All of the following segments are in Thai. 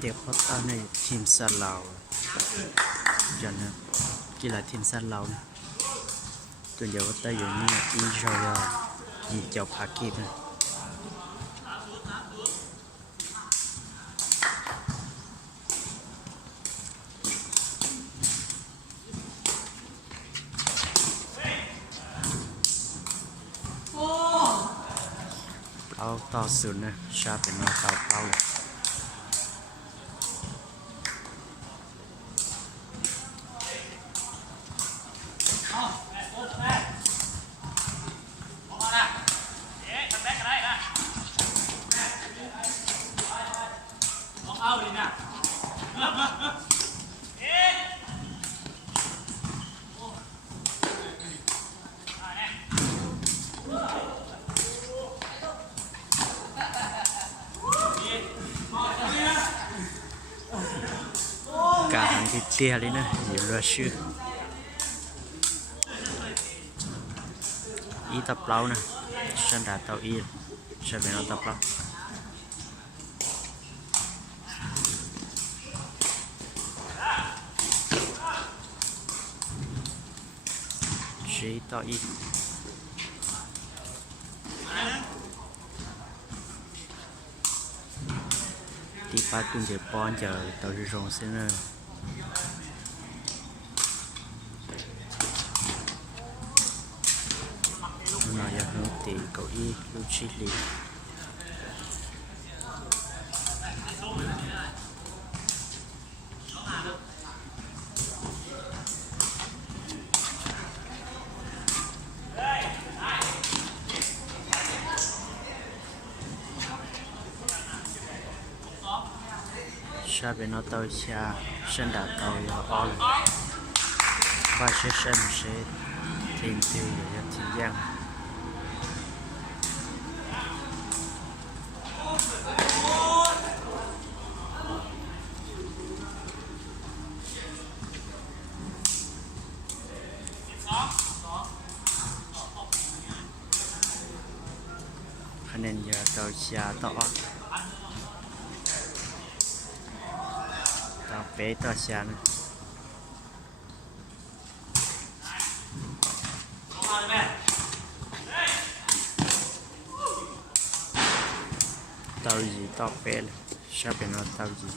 เดี๋ยวพอตอนในทีมซาลาวจันนะกีฬาทีมซาลาวนะตัวเดียวว่าแต่อยู่นี่อินโดนีเซียมีเจ้าพากีนะเราต่อศูนย์นะชาเป็นเราต่อเป้าการที่เตี้ยเลยนะอยู่รัสเซียอีตับเปล่านะฉันด่าเตาอีฉันเป็นเอาตับเปล่าชีเตาอีที่ป้าตุ้งจะป้อนจะเตาจะรงเส้นเลยน่าอยากรู้ตีเก้าอี้ลูกชิลลี่ชาเป็นเอาเตาชาฉันด่าเตาอย่าอ้อนว่าเชื่อฉันเชื่อทีมตีอย่าทีมยังคะแนนอย่าเตาชาต่ออ้อนเป๊ะต่อชานะเตาจีต่อเป๊ะเลยชอบเป็นเอาเตาจี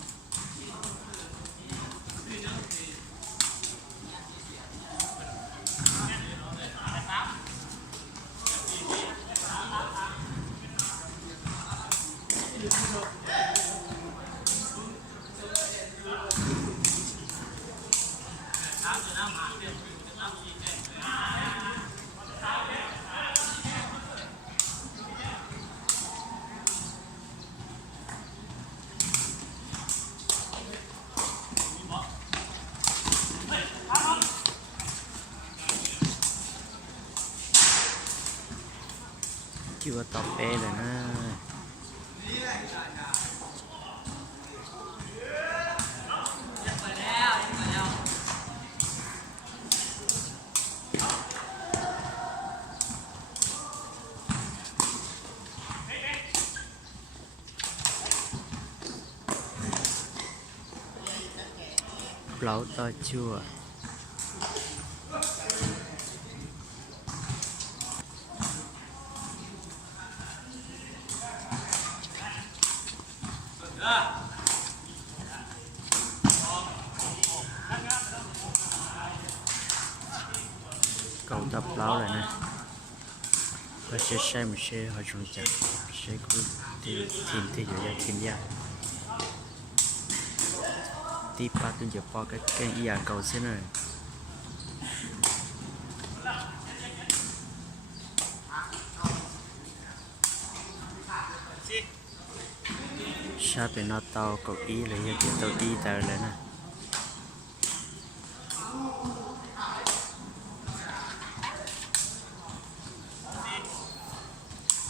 คิดว่าต่อเป๊ะเลยนะเราต่อชั่วเก่าตับเล้าเลยนะก็ใช้ไม่ใช่เขาชงจัดใช้คู่ทีมที่อยู่ยาทีมยาที่ป้าตุ้งจะปอกแกงอีอย่างเก่าเส้นเลยชาเป็นนอเตาเก้าอี้เลยยังเป็นเตาอีแต่เลยนะ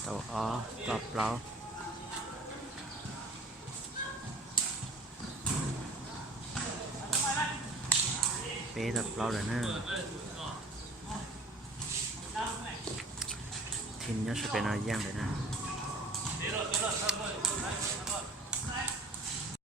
เตาอ้อตับเล้าเป๊ะตับเล้าเลยนะทีมนี้จะเป็นอะไรย่างเลยนะ